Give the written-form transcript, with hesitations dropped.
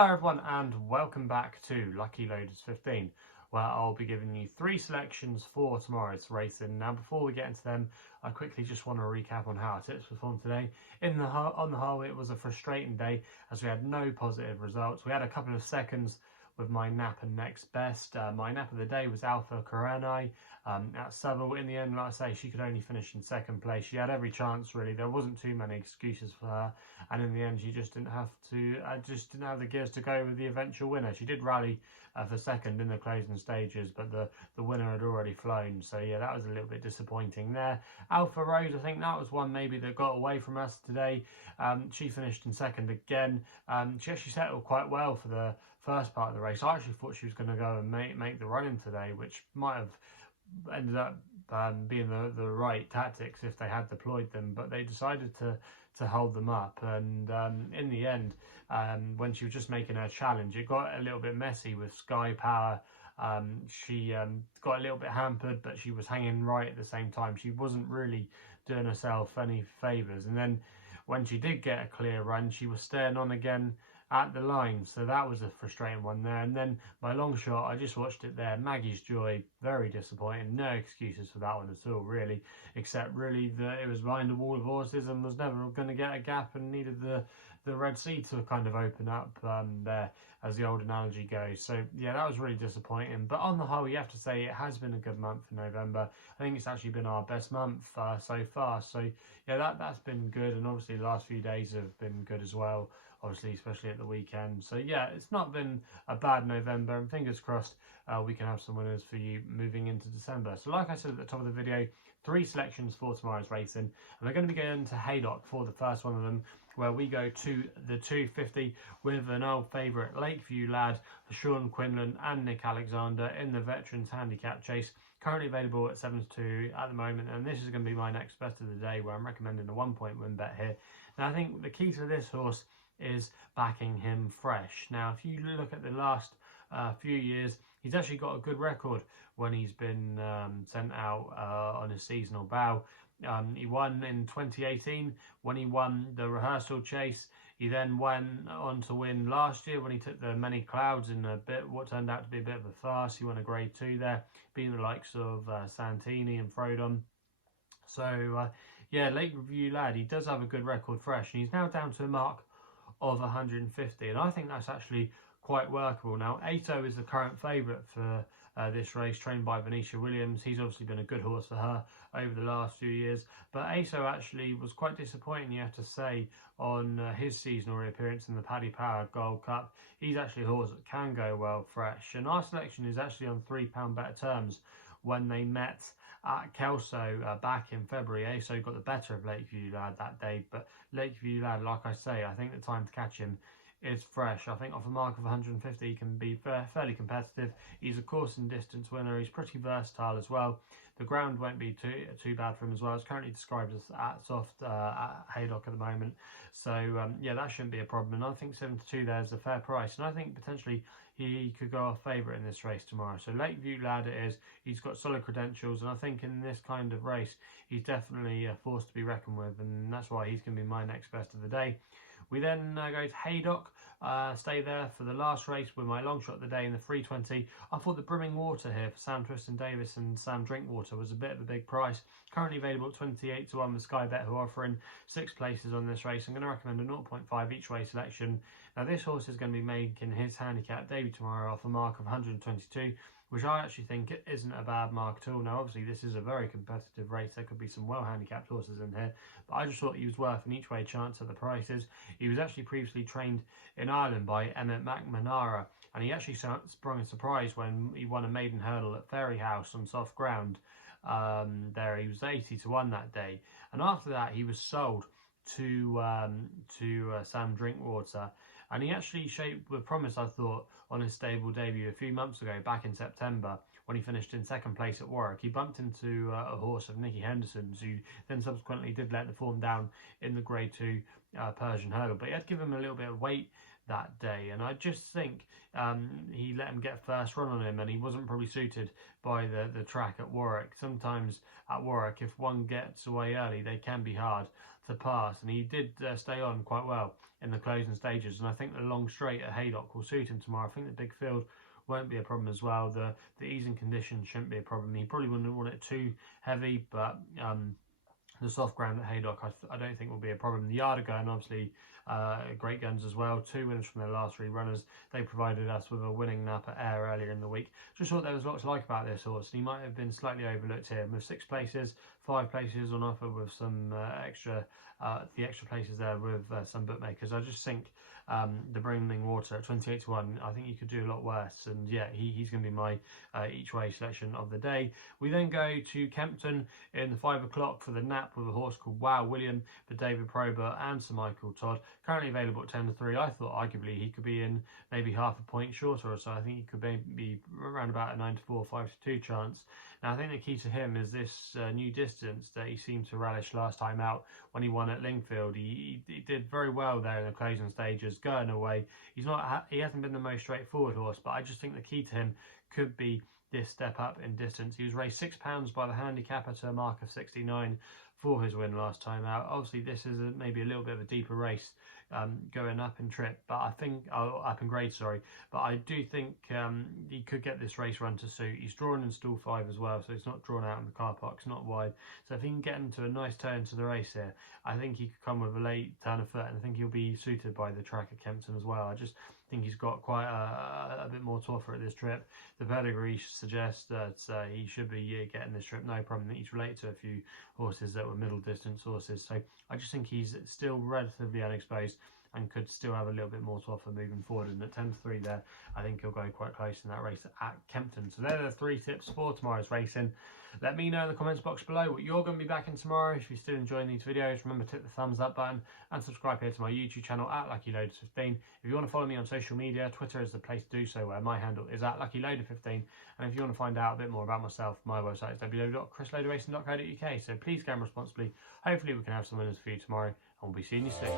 Hello everyone and welcome back to Lucky Loaders 15, where I'll be giving you 3 selections for tomorrow's racing. Now before we get into them, I quickly just want to recap on how our tips performed today. On the whole, it was a frustrating day as we had no positive results. We had a couple of seconds with my nap and next best. My nap of the day was Alpha Karanai at Seville. In the end, like I say, she could only finish in second place. She had every chance really. There wasn't too many excuses for her, and in the end, she just didn't have the gears to go with the eventual winner. She did rally for second in the closing stages, but the winner had already flown. So yeah, that was a little bit disappointing there. Alpha Rose, I think that was one maybe that got away from us today. She finished in second again. She actually settled quite well for the first part of the race. I actually thought she was going to go and make the run-in today, which might have ended up being the right tactics if they had deployed them, but they decided to hold them up. And in the end, when she was just making her challenge, it got a little bit messy with Sky Power. She got a little bit hampered, but she was hanging right at the same time. She wasn't really doing herself any favours. And then when she did get a clear run, she was staying on again at the line, so that was a frustrating one there. And then my long shot, I just watched it there, Maggie's Joy, very disappointing. No excuses for that one at all really, except really that it was behind a wall of horses and was never going to get a gap and needed the Red Sea to kind of open up there, as the old analogy goes. So yeah, that was really disappointing, but on the whole you have to say it has been a good month for November. I think it's actually been our best month so far, so yeah, that's been good. And obviously the last few days have been good as well, obviously, especially at the weekend. So yeah, it's not been a bad November, and fingers crossed we can have some winners for you moving into December. So like I said at the top of the video, 3 selections for tomorrow's racing, and we're going to be going to Haydock for the first one of them, where we go to the 250 with an old favourite Lakeview Lad for Sean Quinlan and Nick Alexander in the Veterans Handicap Chase, currently available at 7-2 at the moment. And this is going to be my next best of the day, where I'm recommending a 1-point win bet here. Now I think the key to this horse is backing him fresh. Now if you look at the last few years, he's actually got a good record when he's been sent out on a seasonal bow. He won in 2018 when he won the rehearsal chase. He then went on to win last year when he took the Many Clouds in what turned out to be a bit of a farce. He won a grade 2 there, beating the likes of Santini and Frodon. So yeah, Lakeview Lad, he does have a good record fresh, and he's now down to a mark of 150, and I think that's actually quite workable. Now Ato is the current favourite for this race, trained by Venetia Williams. He's obviously been a good horse for her over the last few years, but Ato actually was quite disappointing, you have to say, on his seasonal reappearance in the Paddy Power Gold Cup. He's actually a horse that can go well fresh, and our selection is actually on £3 better terms when they met at Kelso back in February. Aso got the better of Lakeview Lad that day, but Lakeview Lad, like I say, I think the time to catch him is fresh. I think off a mark of 150 he can be fairly competitive. He's a course and distance winner. He's pretty versatile as well. The ground won't be too bad for him as well. It's currently described as at soft at Haydock at the moment, so yeah, that shouldn't be a problem. And I think 7-2 there is a fair price, and I think potentially he could go off favourite in this race tomorrow. So Lakeview Lad it is. He's got solid credentials, and I think in this kind of race he's definitely a force to be reckoned with, and that's why he's going to be my next best of the day. We then go to Haydock, stay there for the last race with my long shot of the day in the 320. I thought the Brimming Water here for Sam Twiston Davis and Sam Drinkwater was a bit of a big price. Currently available at 28-1 with SkyBet, who are offering 6 places on this race. I'm going to recommend a 0.5 each way selection. Now this horse is going to be making his handicap debut tomorrow off a mark of 122, which I actually think isn't a bad mark at all. Now obviously this is a very competitive race, there could be some well handicapped horses in here, but I just thought he was worth an each way chance at the prices. He was actually previously trained in Ireland by Emmett McManara, and he actually sprung a surprise when he won a maiden hurdle at Fairyhouse on soft ground. There he was 80-1 that day, and after that he was sold to Sam Drinkwater, and he actually shaped with promise, I thought, on his stable debut a few months ago back in September when he finished in second place at Warwick. He bumped into a horse of Nicky Henderson's, who then subsequently did let the form down in the grade 2 Persian hurdle, but he had to give him a little bit of weight that day, and I just think he let him get first run on him, and he wasn't probably suited by the track at Warwick. Sometimes at Warwick, if one gets away early, they can be hard to pass, and he did stay on quite well in the closing stages, and I think the long straight at Haydock will suit him tomorrow. I think the big field won't be a problem as well. The easing conditions shouldn't be a problem. He probably wouldn't want it too heavy, but the soft ground at Haydock I don't think will be a problem. The Yard are going obviously great guns as well. 2 winners from their last 3 runners. They provided us with a winning nap at Ayr earlier in the week. Just thought there was a lot to like about this horse, and he might have been slightly overlooked here. With 6 places, 5 places on offer with some extra places there with some bookmakers. I just think the Brimming Water at 28-1, I think you could do a lot worse, and yeah, he's going to be my each way selection of the day. We then go to Kempton in the 5 o'clock for the nap with a horse called Wow William for David Probert and Sir Michael Todd, currently available at 10-3. I thought arguably he could be in maybe half a point shorter or so. I think he could be around about a 9-4, 5-2 chance. Now I think the key to him is this new distance that he seemed to relish last time out when he won at Lingfield. He did very well there in the closing stages, going away. He hasn't been the most straightforward horse, but I just think the key to him could be this step up in distance. He was raised £6 by the handicapper to a mark of 69 for his win last time out. Obviously this is maybe a little bit of a deeper race going up in trip, but I think up in grade, sorry, but I do think he could get this race run to suit. He's drawn in stall 5 as well, so it's not drawn out in the car park, it's not wide, so if he can get into a nice turn to the race here, I think he could come with a late turn of foot, and I think he'll be suited by the track at Kempton as well. I just think he's got quite a bit more to offer at this trip. The pedigree suggests that he should be getting this trip, no problem. He's related to a few horses that were middle distance horses, so I just think he's still relatively unexposed and could still have a little bit more to offer moving forward. And at 10-3 there, I think he'll go quite close in that race at Kempton. So they're the 3 tips for tomorrow's racing. Let me know in the comments box below what you're going to be back in tomorrow. If you're still enjoying these videos, remember to hit the thumbs up button and subscribe here to my YouTube channel at LuckyLoaders15. If you want to follow me on social media, Twitter is the place to do so, where my handle is at LuckyLoader15. And if you want to find out a bit more about myself, my website is www.chrisloaderracing.co.uk. So please game responsibly. Hopefully we can have some winners for you tomorrow, and we'll be seeing you soon.